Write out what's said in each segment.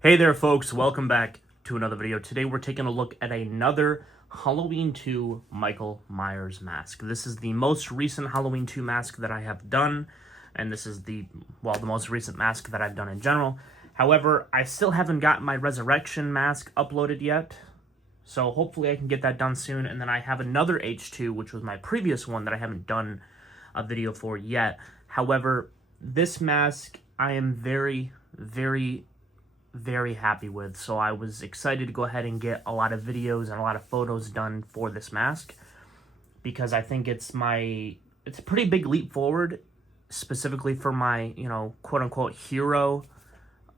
Hey there folks, welcome back to another video. Today we're taking a look at another Halloween 2 Michael Myers mask. This is the most recent Halloween 2 mask that I have done, and this is the most recent mask that I've done in general. However, I still haven't gotten my Resurrection mask uploaded yet, so hopefully I can get that done soon. And then I have another H2, which was my previous one that I haven't done a video for yet. However, this mask I am very happy with, so I was excited to go ahead and get a lot of videos and a lot of photos done for this mask, because I think it's a pretty big leap forward, specifically for my, quote-unquote hero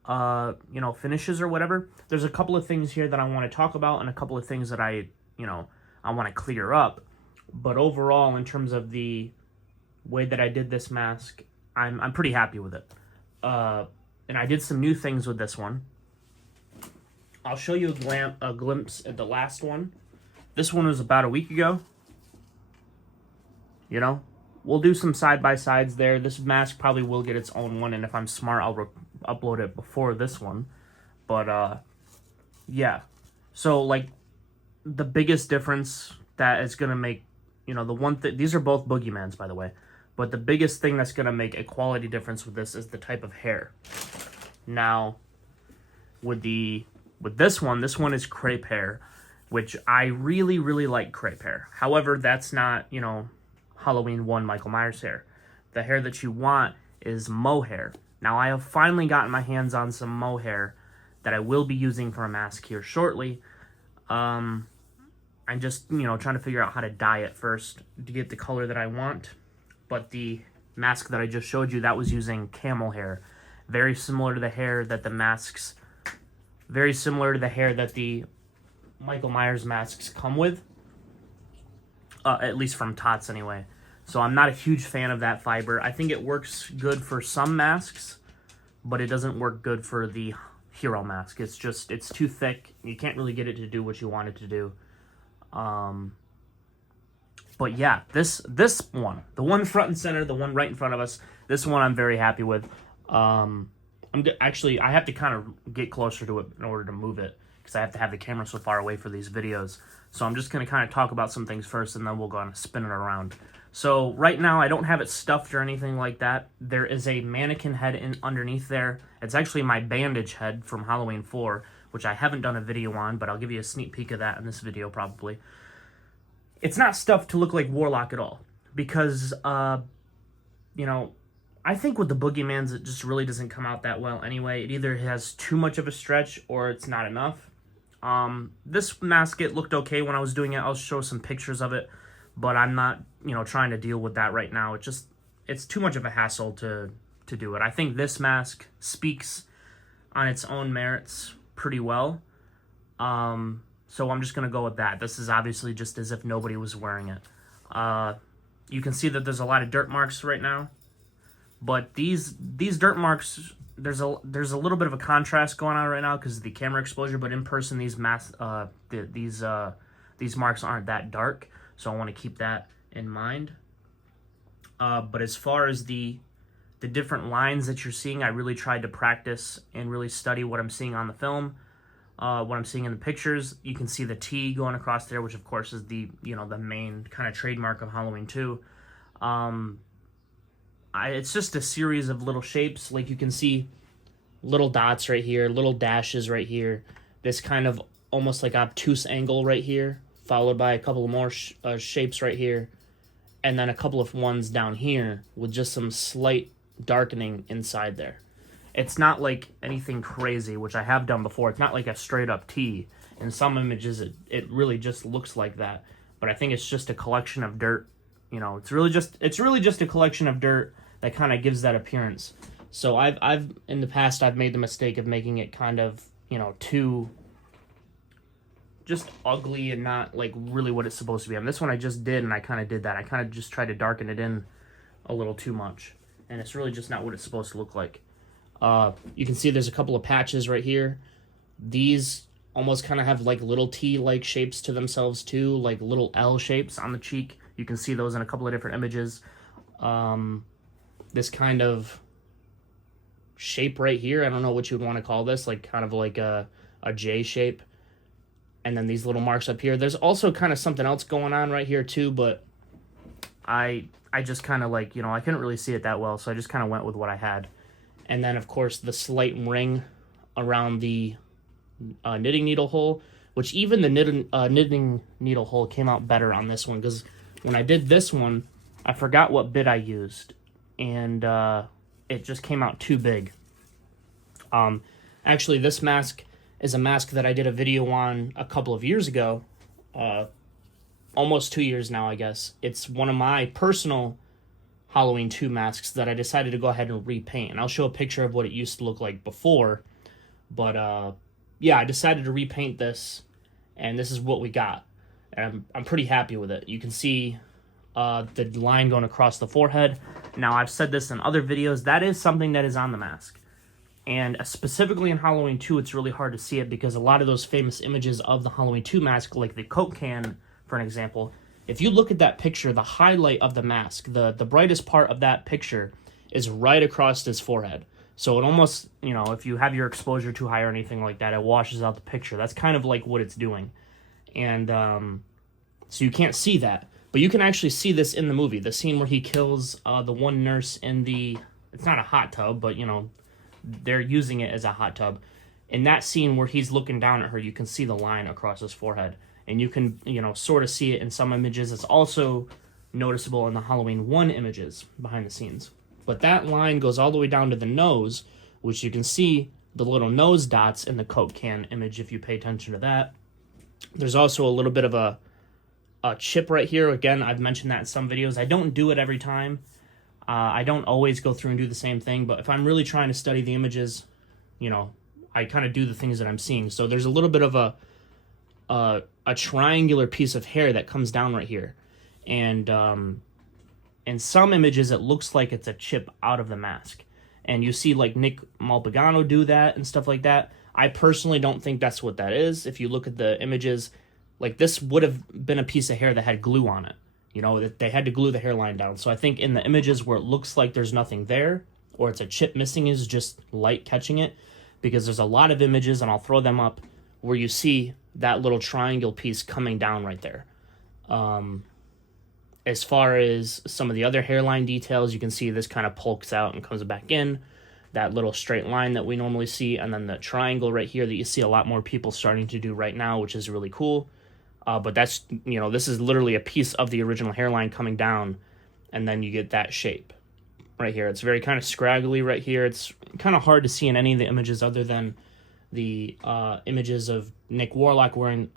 finishes or whatever. There's a couple of things here that I want to talk about and a couple of things that I want to clear up, but overall, in terms of the way that I did this mask, I'm pretty happy with it. And I did some new things with this one. I'll show you a glimpse at the last one. This one was about a week ago. We'll do some side-by-sides there. This mask probably will get its own one, and if I'm smart, I'll upload it before this one. But, yeah. So, the biggest difference that is going to make, these are both Boogeymans, by the way. But the biggest thing that's going to make a quality difference with this is the type of hair. Now, with this one is crepe hair, which I really like crepe hair. However, that's not, Halloween 1 Michael Myers hair. The hair that you want is mohair. Now, I have finally gotten my hands on some mohair that I will be using for a mask here shortly. I'm just, trying to figure out how to dye it first to get the color that I want. But the mask that I just showed you, that was using camel hair. Very similar to the hair that the Michael Myers masks come with. At least from ToTs anyway. So I'm not a huge fan of that fiber. I think it works good for some masks, but it doesn't work good for the hero mask. It's too thick. You can't really get it to do what you want it to do. But yeah, this one, the one front and center, the one right in front of us, this one I'm very happy with. Actually, I have to kind of get closer to it in order to move it, because I have to have the camera so far away for these videos. So I'm just going to kind of talk about some things first, and then we'll go on and spin it around. So right now, I don't have it stuffed or anything like that. There is a mannequin head underneath there. It's actually my Bandage head from Halloween 4, which I haven't done a video on, but I'll give you a sneak peek of that in this video probably. It's not stuffed to look like Warlock at all, because, I think with the Boogeymans, it just really doesn't come out that well anyway. It either has too much of a stretch or it's not enough. This mask, it looked okay when I was doing it. I'll show some pictures of it, but I'm not, trying to deal with that right now. It's too much of a hassle to do it. I think this mask speaks on its own merits pretty well. So I'm just going to go with that. This is obviously just as if nobody was wearing it. You can see that there's a lot of dirt marks right now. But these dirt marks, there's a little bit of a contrast going on right now because of the camera exposure. But in person, these marks aren't that dark. So I want to keep that in mind. But as far as the different lines that you're seeing, I really tried to practice and really study what I'm seeing on the film. What I'm seeing in the pictures, you can see the T going across there, which of course is the main kind of trademark of Halloween 2. It's just a series of little shapes. Like you can see little dots right here, little dashes right here. This kind of almost like obtuse angle right here, followed by a couple of more shapes right here, and then a couple of ones down here with just some slight darkening inside there. It's not like anything crazy, which I have done before. It's not like a straight up T. In some images, it really just looks like that. But I think it's just a collection of dirt. It's really just a collection of dirt that kind of gives that appearance. So I've in the past, I've made the mistake of making it kind of, too just ugly and not like really what it's supposed to be. This one I just did, and I kind of did that. I kind of just tried to darken it in a little too much. And it's really just not what it's supposed to look like. You can see there's a couple of patches right here. These almost kind of have like little T-like shapes to themselves too, like little L shapes on the cheek. You can see those in a couple of different images. This kind of shape right here. I don't know what you would want to call this, like kind of like a J shape. And then these little marks up here. There's also kind of something else going on right here too, but I just kind of like, I couldn't really see it that well, so I just kind of went with what I had. And then, of course, the slight ring around the knitting needle hole, which even the knitting needle hole came out better on this one, because when I did this one, I forgot what bit I used, and it just came out too big. Actually, this mask is a mask that I did a video on a couple of years ago, almost 2 years now, I guess. It's one of my personal Halloween 2 masks that I decided to go ahead and repaint. And I'll show a picture of what it used to look like before. But, yeah, I decided to repaint this, and this is what we got. And I'm pretty happy with it. You can see the line going across the forehead. Now, I've said this in other videos. That is something that is on the mask. And specifically in Halloween 2, it's really hard to see it because a lot of those famous images of the Halloween 2 mask, like the Coke can, for an example, if you look at that picture, the highlight of the mask, the brightest part of that picture is right across his forehead. So it almost, if you have your exposure too high or anything like that, it washes out the picture. That's kind of like what it's doing. And so you can't see that. But you can actually see this in the movie. The scene where he kills the one nurse in it's not a hot tub, but, they're using it as a hot tub. In that scene where he's looking down at her, you can see the line across his forehead. And you can, sort of see it in some images. It's also noticeable in the Halloween 1 images behind the scenes. But that line goes all the way down to the nose, which you can see the little nose dots in the Coke can image if you pay attention to that. There's also a little bit of a chip right here. Again, I've mentioned that in some videos. I don't do it every time. I don't always go through and do the same thing, but if I'm really trying to study the images, I kind of do the things that I'm seeing. So there's a little bit of a triangular piece of hair that comes down right here. And in some images, it looks like it's a chip out of the mask. And you see like Nick Malpagano do that and stuff like that. I personally don't think that's what that is. If you look at the images, like this would have been a piece of hair that had glue on it. That they had to glue the hairline down. So I think in the images where it looks like there's nothing there, or it's a chip missing, is just light catching it. Because there's a lot of images, and I'll throw them up, where you see that little triangle piece coming down right there. As far as some of the other hairline details, you can see this kind of pokes out and comes back in. That little straight line that we normally see, and then the triangle right here that you see a lot more people starting to do right now, which is really cool. But that's, this is literally a piece of the original hairline coming down, and then you get that shape right here. It's very kind of scraggly right here. It's kind of hard to see in any of the images other than the images of Nick Warlock wearing,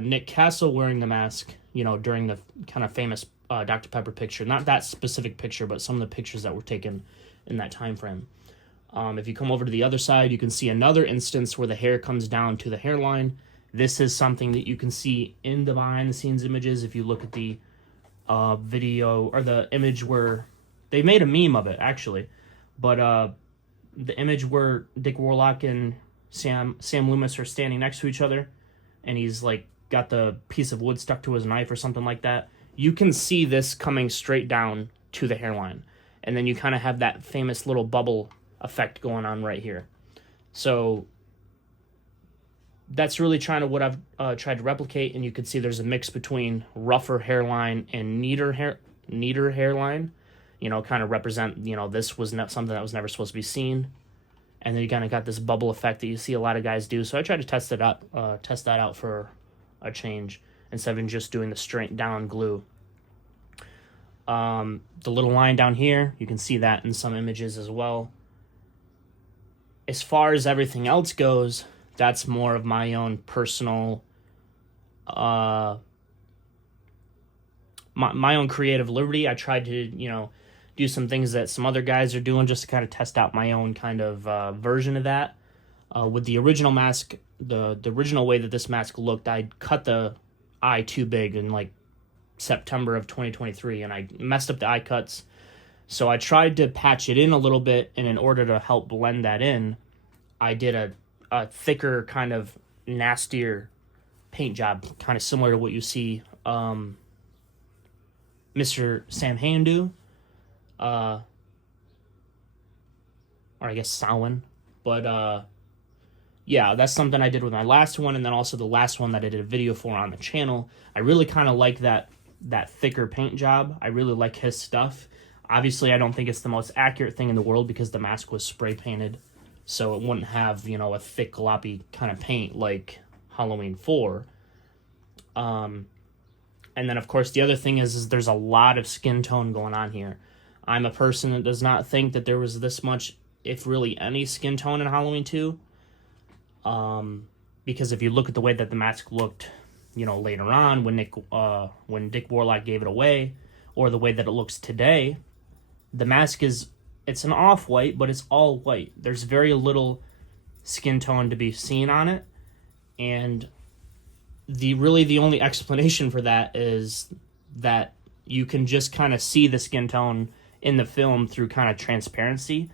Nick Castle wearing the mask, during the kind of famous Dr. Pepper picture. Not that specific picture, but some of the pictures that were taken in that time frame. If you come over to the other side, you can see another instance where the hair comes down to the hairline. This is something that you can see in the behind-the-scenes images. If you look at the video, or the image where they made a meme of it, actually. But the image where Dick Warlock and Sam Loomis are standing next to each other, and he's like got the piece of wood stuck to his knife or something like that. You can see this coming straight down to the hairline. And then you kind of have that famous little bubble effect going on right here. So that's really what I've tried to replicate, and you can see there's a mix between rougher hairline and neater hairline, kind of represent, this was not something that was never supposed to be seen. And then you kind of got this bubble effect that you see a lot of guys do. So I tried to test that out for a change instead of just doing the straight down glue. The little line down here, you can see that in some images as well. As far as everything else goes, that's more of my own personal, my own creative liberty. I tried to, do some things that some other guys are doing just to kind of test out my own kind of version of that. With the original mask, the original way that this mask looked, I cut the eye too big in like September of 2023, and I messed up the eye cuts. So I tried to patch it in a little bit, and in order to help blend that in, I did a thicker, kind of nastier paint job, kind of similar to what you see Mr. Sam Hain do. or I guess Samhain. But yeah, that's something I did with my last one, and then also the last one that I did a video for on the channel. I really kind of like that thicker paint job. I really like his stuff. Obviously, I don't think it's the most accurate thing in the world because the mask was spray painted, so it wouldn't have, you know, a thick, gloppy kind of paint like Halloween 4. And then, of course, the other thing is there's a lot of skin tone going on here. I'm a person that does not think that there was this much, if really any, skin tone in Halloween 2. Because if you look at the way that the mask looked, you know, later on when Dick Warlock gave it away, or the way that it looks today, the mask it's an off-white, but it's all white. There's very little skin tone to be seen on it, and the only explanation for that is that you can just kind of see the skin tone in the film through kind of transparency.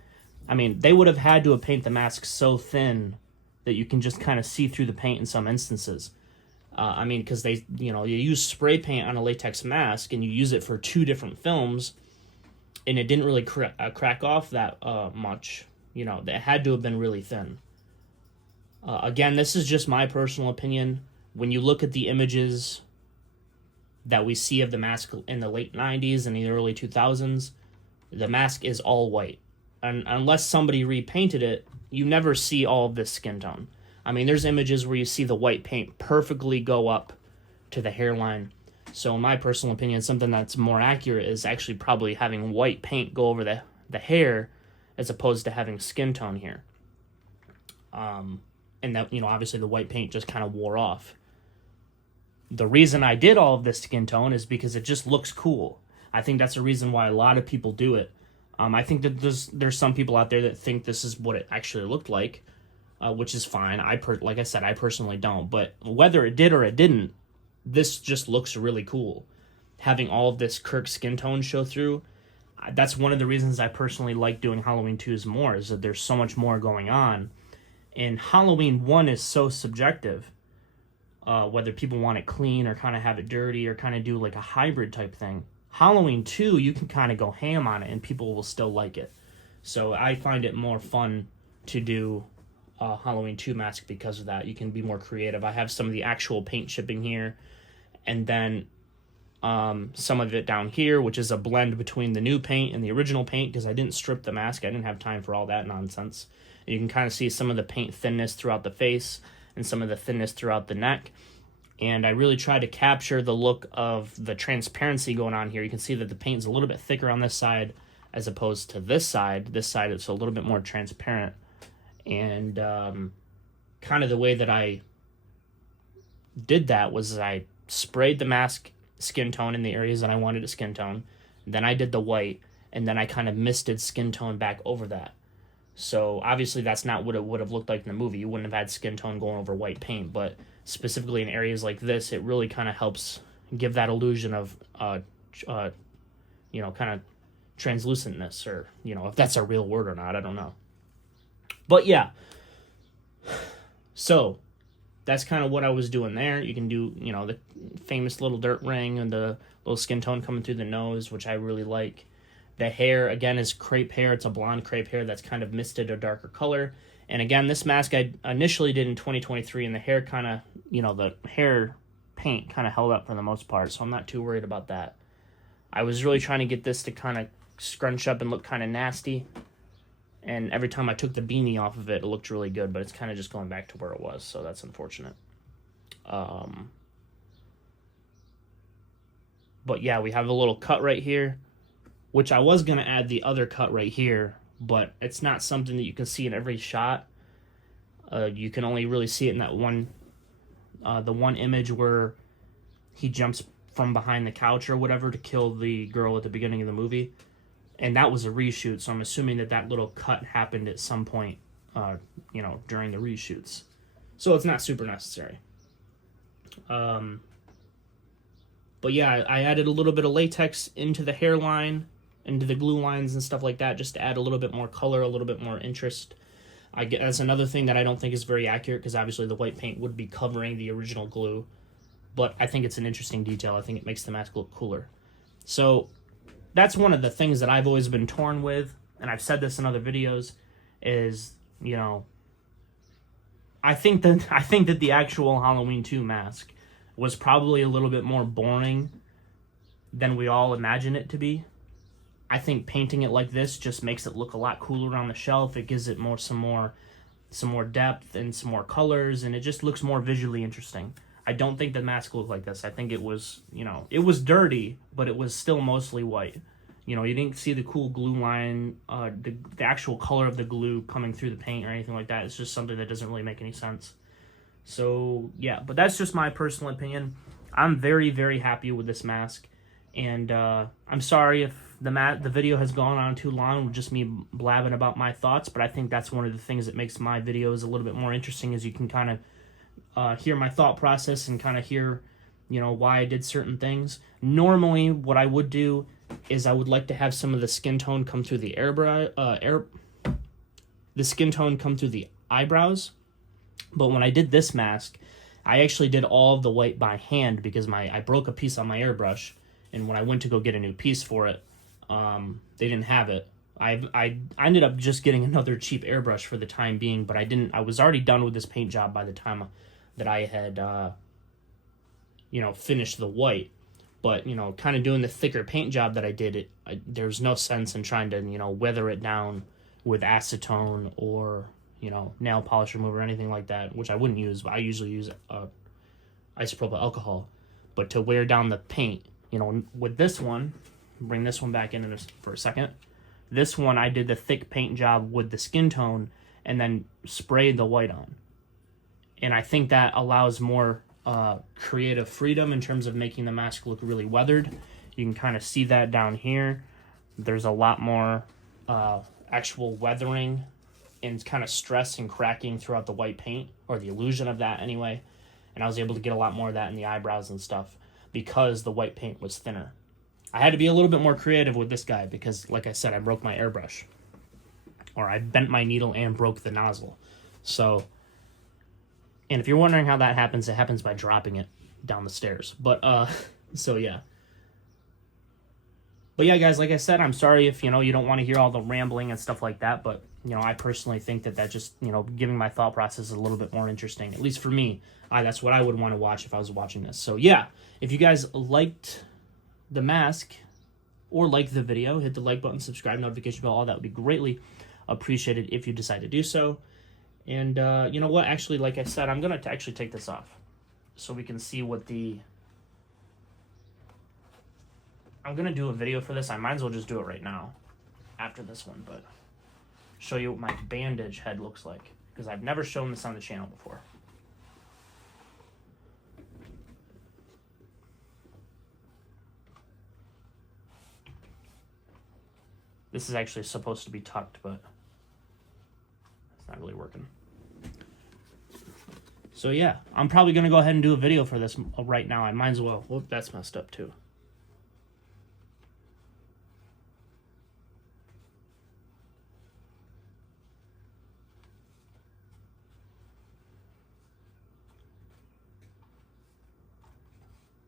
I mean, they would have had to have painted the mask so thin that you can just kind of see through the paint in some instances. I mean, because you use spray paint on a latex mask and you use it for 2 different films, and it didn't really crack off that much. You know, it had to have been really thin. Again, this is just my personal opinion. When you look at the images that we see of the mask in the late 90s and the early 2000s, the mask is all white. And unless somebody repainted it, you never see all of this skin tone. I mean, there's images where you see the white paint perfectly go up to the hairline. So in my personal opinion, something that's more accurate is actually probably having white paint go over the hair as opposed to having skin tone here. And that, you know, obviously the white paint just kind of wore off. The reason I did all of this skin tone is because it just looks cool. I think that's the reason why a lot of people do it. I think that there's some people out there that think this is what it actually looked like, which is fine. Like I said, I personally don't. But whether it did or it didn't, this just looks really cool. Having all of this Kirk skin tone show through, that's one of the reasons I personally like doing Halloween 2s more, is that there's so much more going on. And Halloween 1 is so subjective, whether people want it clean or kind of have it dirty or kind of do like a hybrid type thing. Halloween 2, you can kind of go ham on it and people will still like it. So I find it more fun to do Halloween 2 mask because of that. You can be more creative. I have some of the actual paint shipping here, and then some of it down here, which is a blend between the new paint and the original paint, because I didn't strip the mask. I didn't have time for all that nonsense. And you can kind of see some of the paint thinness throughout the face and some of the thinness throughout the neck. And I really tried to capture the look of the transparency going on here. You can see that the paint's a little bit thicker on this side as opposed to this side. This side is a little bit more transparent. And kind of the way that I did that was I sprayed the mask skin tone in the areas that I wanted to skin tone. Then I did the white, and then I kind of misted skin tone back over that. So obviously that's not what it would have looked like in the movie. You wouldn't have had skin tone going over white paint, but specifically in areas like this, it really kind of helps give that illusion of, you know, kind of translucentness, or, you know, if that's a real word or not, I don't know. But yeah, so that's kind of what I was doing there. You can do, you know, the famous little dirt ring and the little skin tone coming through the nose, which I really like. The hair, again, is crepe hair. It's a blonde crepe hair that's kind of misted a darker color. And again, this mask I initially did in 2023, and the hair kind of, you know, the hair paint kind of held up for the most part, so I'm not too worried about that. I was really trying to get this to kind of scrunch up and look kind of nasty, and every time I took the beanie off of it, it looked really good, but it's kind of just going back to where it was, so that's unfortunate. But yeah, we have a little cut right here, which I was going to add the other cut right here, but it's not something that you can see in every shot. You can only really see it in that one, the one image where he jumps from behind the couch or whatever to kill the girl at the beginning of the movie. And that was a reshoot, so I'm assuming that that little cut happened at some point, you know, during the reshoots. So it's not super necessary. But yeah, I added a little bit of latex into the hairline, into the glue lines and stuff like that, just to add a little bit more color, a little bit more interest. That's another thing that I don't think is very accurate, because obviously the white paint would be covering the original glue. But I think it's an interesting detail. I think it makes the mask look cooler. So that's one of the things that I've always been torn with, and I've said this in other videos, is, you know, I think that the actual Halloween 2 mask was probably a little bit more boring than we all imagine it to be. I think painting it like this just makes it look a lot cooler on the shelf. It gives it some more depth and some more colors, and it just looks more visually interesting. I don't think the mask looked like this. I think it was, you know, it was dirty, but it was still mostly white. You know, you didn't see the cool glue line, the actual color of the glue coming through the paint or anything like that. It's just something that doesn't really make any sense. So, yeah, but that's just my personal opinion. I'm very, very happy with this mask. And I'm sorry if the video has gone on too long with just me blabbing about my thoughts, but I think that's one of the things that makes my videos a little bit more interesting, is you can kind of hear my thought process and kind of hear, you know, why I did certain things. Normally, what I would do is I would like to have some of the skin tone come through the the skin tone come through the eyebrows. But when I did this mask, I actually did all of the white by hand because I broke a piece on my airbrush, and when I went to go get a new piece for it, they didn't have it. I ended up just getting another cheap airbrush for the time being, but I was already done with this paint job by the time that I had you know, finished the white. But, you know, kind of doing the thicker paint job that I did, there's no sense in trying to, you know, weather it down with acetone or, you know, nail polish remover or anything like that, which I wouldn't use. But I usually use isopropyl alcohol. But to wear down the paint, you know, with this one, bring this one back in for a second. This one, I did the thick paint job with the skin tone and then sprayed the white on. And I think that allows more creative freedom in terms of making the mask look really weathered. You can kind of see that down here. There's a lot more actual weathering and kind of stress and cracking throughout the white paint, or the illusion of that anyway. And I was able to get a lot more of that in the eyebrows and stuff because the white paint was thinner. I had to be a little bit more creative with this guy because, like I said, I broke my airbrush. Or I bent my needle and broke the nozzle. So, and if you're wondering how that happens, it happens by dropping it down the stairs. But, so yeah. But yeah, guys, like I said, I'm sorry if, you know, you don't want to hear all the rambling and stuff like that. But, you know, I personally think that just, you know, giving my thought process is a little bit more interesting. At least for me. That's what I would want to watch if I was watching this. So, yeah. If you guys liked the mask or like the video, hit the like button, subscribe, notification bell, all that would be greatly appreciated if you decide to do so. And you know what, actually, like I said, I'm gonna actually take this off so we can see what I'm gonna do a video for this. I might as well just do it right now after this one, but show you what my bandage head looks like, because I've never shown this on the channel before. This is actually supposed to be tucked, but it's not really working. So yeah, I'm probably going to go ahead and do a video for this right now. I might as well. Whoop, that's messed up too.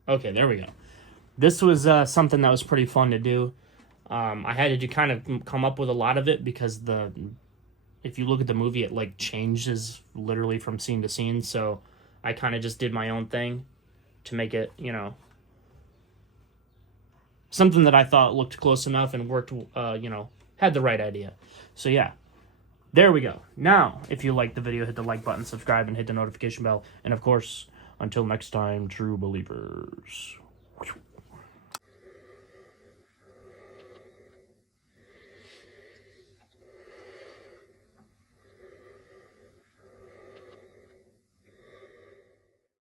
Okay, there we go. This was something that was pretty fun to do. I had to kind of come up with a lot of it because if you look at the movie, it like changes literally from scene to scene. So I kind of just did my own thing to make it, you know, something that I thought looked close enough and worked, you know, had the right idea. So yeah, there we go. Now, if you liked the video, hit the like button, subscribe, and hit the notification bell. And of course, until next time, true believers.